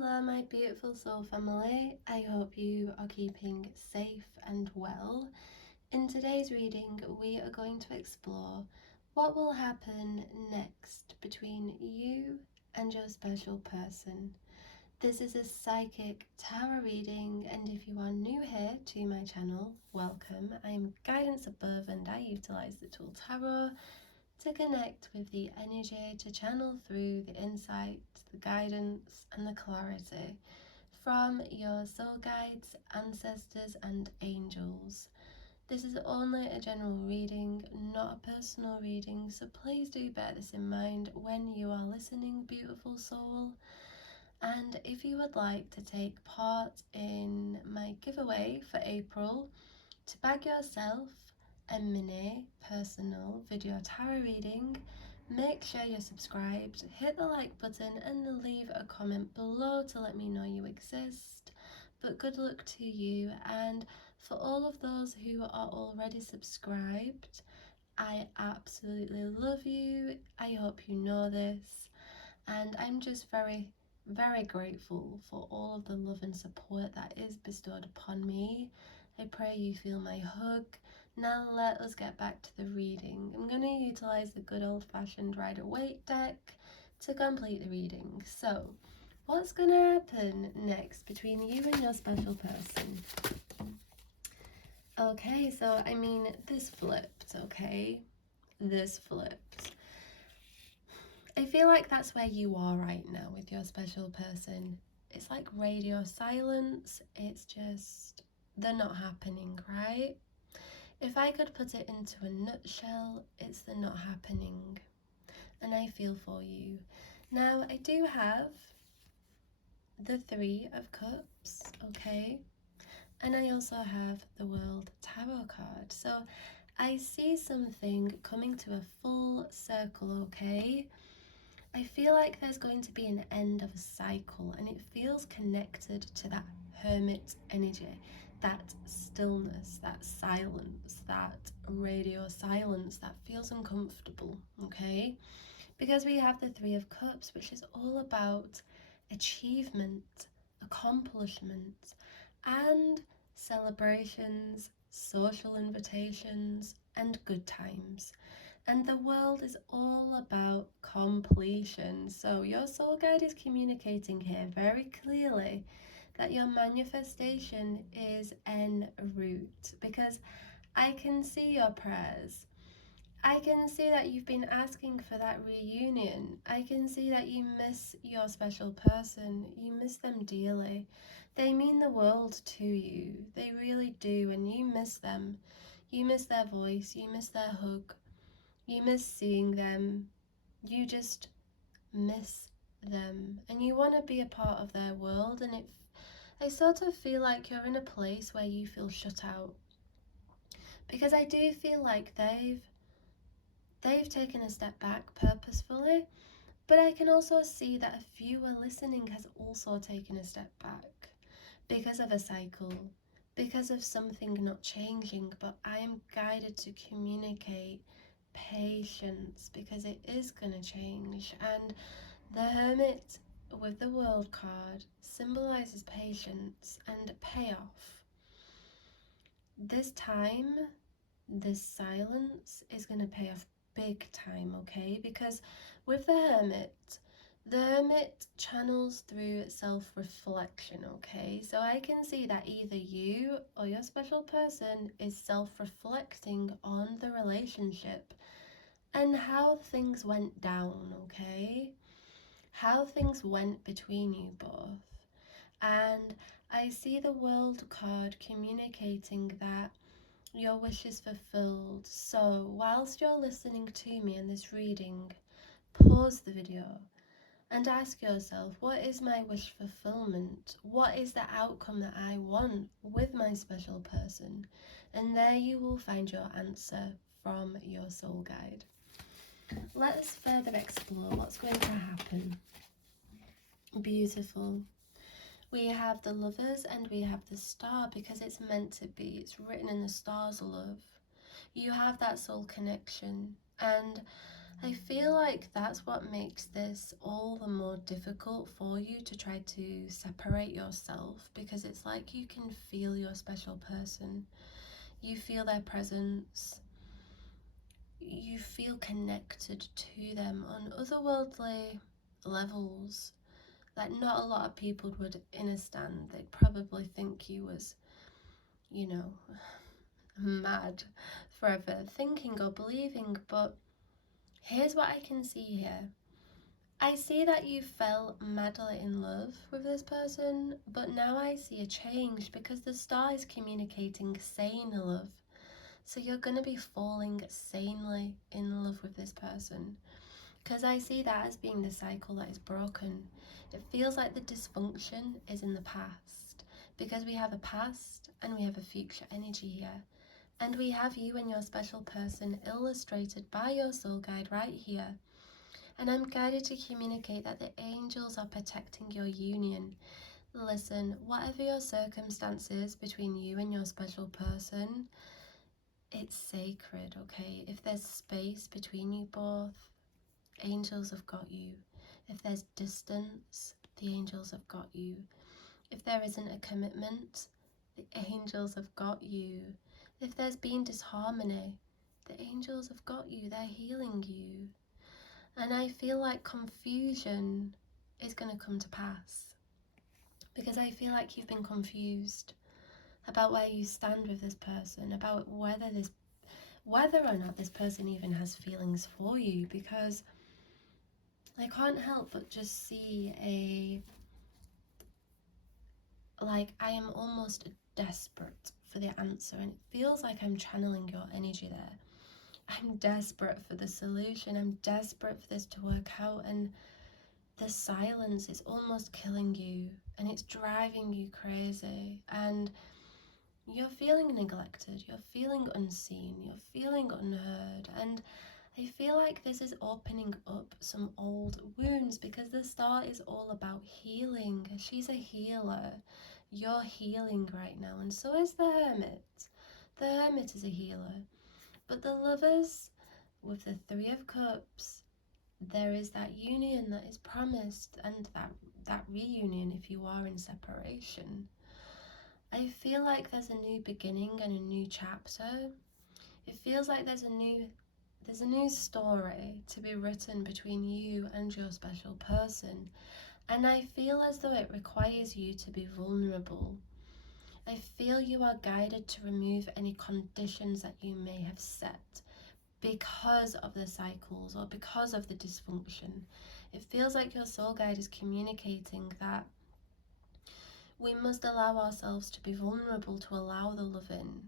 Hello my beautiful soul family, I hope you are keeping safe and well. In today's reading we are going to explore what will happen next between you and your special person. This is a psychic tarot reading, and if you are new here to my channel, welcome. I am Guidance Above and I utilise the tool tarot to connect with the energy, to channel through the insight, the guidance and the clarity from your soul guides, ancestors and angels. This is only a general reading, not a personal reading, so please do bear this in mind when you are listening, beautiful soul. And if you would like to take part in my giveaway for April, to bag yourself a mini personal video tarot reading, make sure you're subscribed, hit the like button and leave a comment below to let me know you exist. But good luck to you, and for all of those who are already subscribed, I absolutely love you. I hope you know this, and I'm just very grateful for all of the love and support that is bestowed upon me. I pray you feel my hug. Now let us get back to the reading. I'm going to utilise the good old-fashioned Rider-Waite deck to complete the reading. So, what's going to happen next between you and your special person? Okay, so I mean, this flipped, okay? This flipped. I feel like that's where you are right now with your special person. It's like radio silence. It's just, they're not happening, right? If I could put it into a nutshell, it's the not happening. And I feel for you. Now, I do have the Three of Cups, okay? And I also have the World Tarot card. So I see something coming to a full circle, okay? I feel like there's going to be an end of a cycle, and it feels connected to that hermit energy, that stillness, that silence, that radio silence that feels uncomfortable, okay? Because we have the Three of Cups, which is all about achievement, accomplishment, and celebrations, social invitations, and good times. And the world is all about completion. So your soul guide is communicating here very clearly that your manifestation is en route, because I can see your prayers. I can see that you've been asking for that reunion. I can see that you miss your special person. You miss them dearly. They mean the world to you. They really do, and you miss them. You miss their voice. You miss their hug. You miss seeing them. You just miss them, and you want to be a part of their world. And I sort of feel like you're in a place where you feel shut out, because I do feel like they've taken a step back purposefully, but I can also see that a viewer listening has also taken a step back because of a cycle, because of something not changing. But I am guided to communicate patience, because it is going to change. And the Hermit with the World card symbolizes patience and payoff. This time, this silence is going to pay off big time, okay? Because with the Hermit channels through self-reflection, okay? So I can see that either you or your special person is self-reflecting on the relationship and how things went down, okay? How things went between you both. And I see the World card communicating that your wish is fulfilled. So whilst you're listening to me in this reading, pause the video and ask yourself, what is my wish fulfillment? What is the outcome that I want with my special person? And there you will find your answer from your soul guide. Let us further explore what's going to happen. Beautiful. We have the Lovers and we have the Star, because it's meant to be. It's written in the stars, love. You have that soul connection, and I feel like that's what makes this all the more difficult for you to try to separate yourself, because it's like you can feel your special person. You feel their presence. You feel connected to them on otherworldly levels that not a lot of people would understand. They'd probably think you was, you know, mad forever thinking or believing. But here's what I can see here. I see that you fell madly in love with this person, but now I see a change because the star is communicating sane love. So you're going to be falling sanely in love with this person, because I see that as being the cycle that is broken. It feels like the dysfunction is in the past, because we have a past and we have a future energy here. And we have you and your special person illustrated by your soul guide right here. And I'm guided to communicate that the angels are protecting your union. Listen, whatever your circumstances between you and your special person, it's sacred, okay? If there's space between you both, angels have got you. If there's distance, the angels have got you. If there isn't a commitment, the angels have got you. If there's been disharmony, the angels have got you. They're healing you. And I feel like confusion is going to come to pass, because I feel like you've been confused about where you stand with this person, about whether or not this person even has feelings for you, because I can't help but just see I am almost desperate for the answer, and it feels like I'm channeling your energy there. I'm desperate for the solution. I'm desperate for this to work out, and the silence is almost killing you, and it's driving you crazy, and you're feeling neglected, you're feeling unseen, you're feeling unheard, and I feel like this is opening up some old wounds, because the star is all about healing. She's a healer. You're healing right now, and so is the Hermit. The Hermit is a healer. But the Lovers, with the Three of Cups, there is that union that is promised, and that reunion if you are in separation. I feel like there's a new beginning and a new chapter. It feels like there's a new story to be written between you and your special person. And I feel as though it requires you to be vulnerable. I feel you are guided to remove any conditions that you may have set because of the cycles or because of the dysfunction. It feels like your soul guide is communicating that we must allow ourselves to be vulnerable to allow the love in.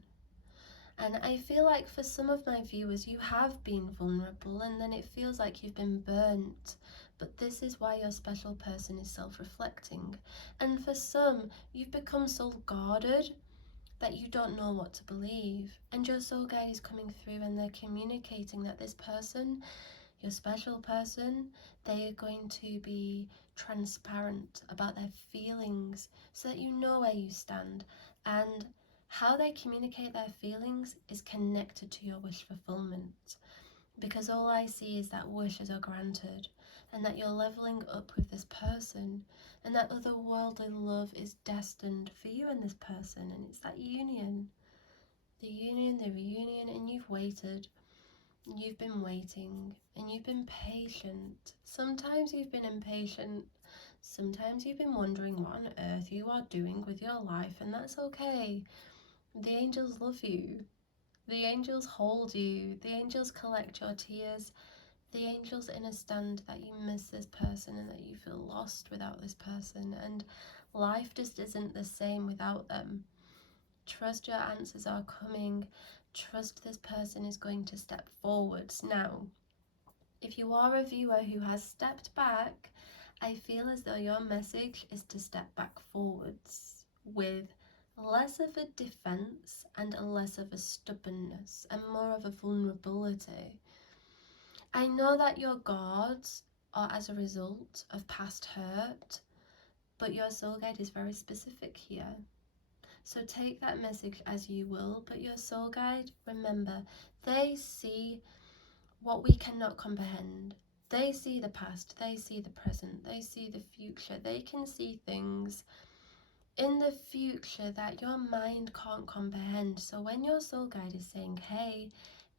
And I feel like for some of my viewers, you have been vulnerable, and then it feels like you've been burnt. But this is why your special person is self-reflecting. And for some, you've become so guarded that you don't know what to believe. And your soul guide is coming through, and they're communicating that this person, your special person, they are going to be transparent about their feelings so that you know where you stand. And how they communicate their feelings is connected to your wish fulfillment, because all I see is that wishes are granted, and that you're leveling up with this person, and that otherworldly love is destined for you and this person. And it's that union, the reunion, and you've waited. You've been waiting, and you've been patient. Sometimes you've been impatient. Sometimes you've been wondering what on earth you are doing with your life, and that's okay. The angels love you. The angels hold you. The angels collect your tears. The angels understand that you miss this person and that you feel lost without this person, and life just isn't the same without them. Trust your answers are coming. Trust this person is going to step forwards. Now, if you are a viewer who has stepped back, I feel as though your message is to step back forwards with less of a defense and less of a stubbornness and more of a vulnerability. I know that your guards are as a result of past hurt, but your soul guide is very specific here. So take that message as you will, but your soul guide, remember, they see what we cannot comprehend. They see the past, they see the present, they see the future. They can see things in the future that your mind can't comprehend. So when your soul guide is saying, hey,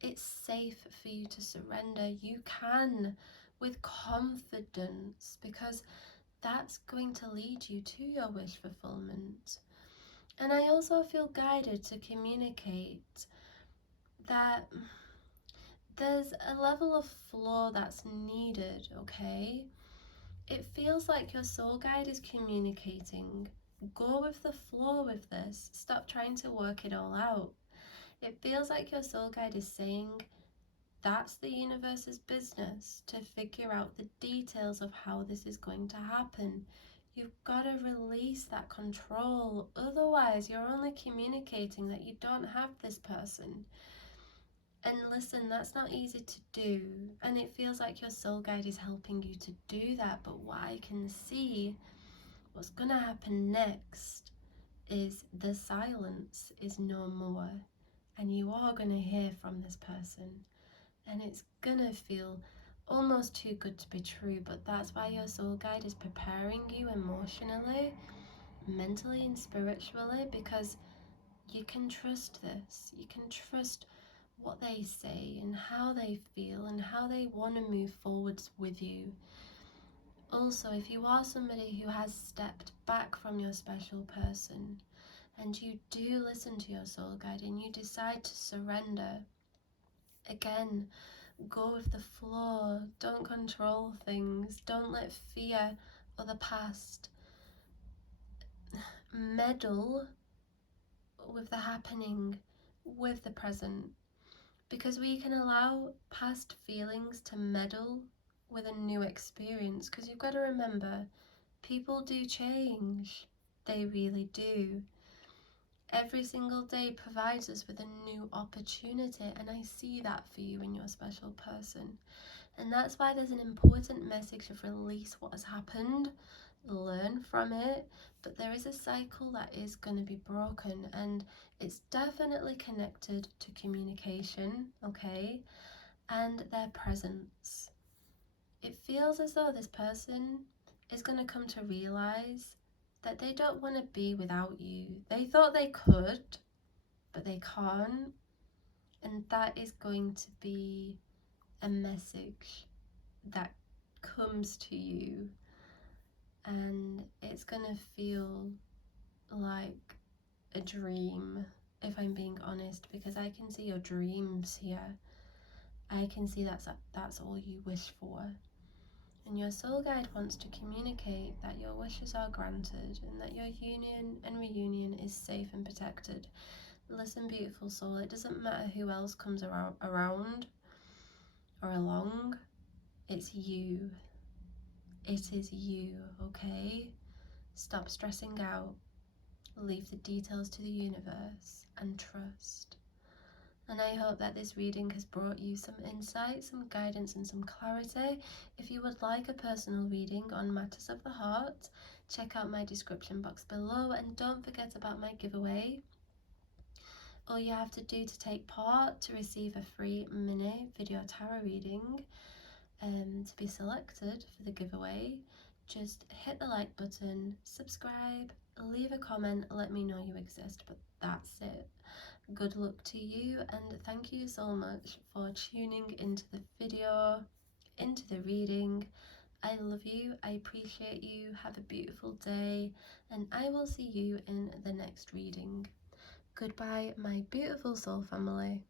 it's safe for you to surrender, you can with confidence, because that's going to lead you to your wish fulfillment. And I also feel guided to communicate that there's a level of flow that's needed, okay? It feels like your soul guide is communicating. Go with the flow with this. Stop trying to work it all out. It feels like your soul guide is saying that's the universe's business to figure out the details of how this is going to happen. You've got to release that control. Otherwise, you're only communicating that you don't have this person. And listen, that's not easy to do. And it feels like your soul guide is helping you to do that. But what I can see, what's going to happen next is the silence is no more. And you are going to hear from this person. And it's going to feel almost too good to be true. But that's why your soul guide is preparing you emotionally, mentally, and spiritually, because you can trust this. You can trust what they say and how they feel and how they want to move forwards with you. Also, if you are somebody who has stepped back from your special person and you do listen to your soul guide and you decide to surrender, again, go with the flow. Don't control things. Don't let fear or the past meddle with the happening, with the present. Because we can allow past feelings to meddle with a new experience. Because you've got to remember, people do change. They really do. Every single day provides us with a new opportunity, and I see that for you and your special person. And that's why there's an important message of release what has happened, learn from it, but there is a cycle that is going to be broken, and it's definitely connected to communication, okay, and their presence. It feels as though this person is going to come to realize that they don't want to be without you. They thought they could, but they can't, and that is going to be a message that comes to you, and it's gonna feel like a dream, if I'm being honest, because I can see your dreams here. I can see that's all you wish for, and your soul guide wants to communicate that your wishes are granted and that your union and reunion is safe and protected. Listen, beautiful soul, it doesn't matter who else comes around or along. It's you. It is you, okay? Stop stressing out. Leave the details to the universe and trust. And I hope that this reading has brought you some insight, some guidance, and some clarity. If you would like a personal reading on matters of the heart, check out my description box below, and don't forget about my giveaway. All you have to do to take part to receive a free mini video tarot reading, to be selected for the giveaway, just hit the like button, subscribe, leave a comment, let me know you exist, but that's it. Good luck to you, and thank you so much for tuning into the video, into the reading. I love you, I appreciate you, have a beautiful day, and I will see you in the next reading. Goodbye, my beautiful soul family.